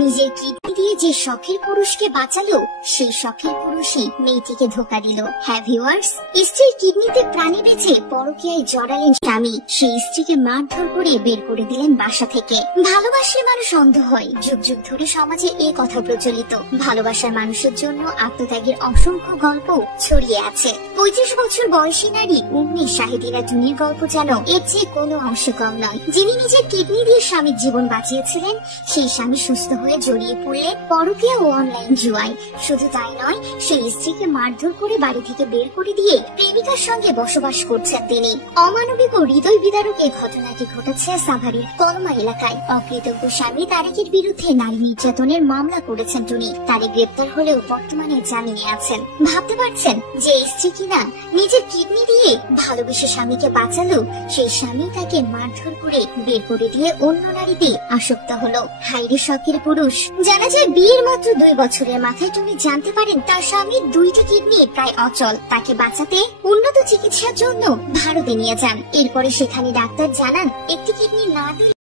নিজের কিডনি দিয়ে যে শখের পুরুষকে বাঁচালো, সেই শখের পুরুষই মেয়েটিকে ধোঁকা দিল। হ্যাঁ ভিউয়ার্স, স্ত্রীর কিডনিতে প্রাণী বেঁচে পরকীয়ায় জড়ালেন স্বামী, সেই স্ত্রীকে মারধর করে বের করে দিলেন বাসা থেকে। ভালোবাসলে মানুষ অন্ধ হয়, যুগ যুগ ধরে সমাজে এই কথা প্রচলিত। ভালোবাসার মানুষের জন্য আত্মত্যাগের অসংখ্য গল্প ছড়িয়ে আছে। 35 বছর বয়সী নারী উম্মে শাহিদিনা টুনির গল্প যেন এর চেয়ে কোনো অংশে কম নয়। যিনি নিজের কিডনি দিয়ে স্বামীর জীবন বাঁচিয়েছিলেন, সেই স্বামী সুস্থ হয়ে জড়িয়ে পড়লেন পরকীয়া ও অনলাইন জুয়ায়। শুধু তাই নয়, সেই স্ত্রীকে মারধর করে বাড়ি থেকে বের করে দিয়ে প্রেমিকার সঙ্গে বসবাস করছেন তিনি। অমানবিক ও হৃদয় বিদারক এই ঘটনাটি ঘটেছে সাভারের কলমা এলাকায়। অকৃতজ্ঞ স্বামী তারেকের বিরুদ্ধে নারী নির্যাতনের মামলা করেছেন টুনি। তারেক গ্রেপ্তার হলেও বর্তমানে জামিনে আছেন। ভাবতে পারছেন যে স্ত্রী কিনা নিজের কিডনি দিয়ে ভালোবেসে স্বামীকে বাঁচালো, সেই স্বামী তাকে মারধর করে বের করে দিয়ে অন্য নারীতে আসক্ত হলো। হাইরে শখের পুরুষ। জানা যায় বিয়ের মাত্র 2 বছরের মাথায় টুনি জানতে পারেন তার স্বামীর 2টি কিডনি প্রায় অচল। তাকে বাঁচাতে উন্নত চিকিৎসার জন্য ভারতে নিয়ে যান। এরপরে সেখানে ডাক্তার জানান একটি কিডনি না দিলে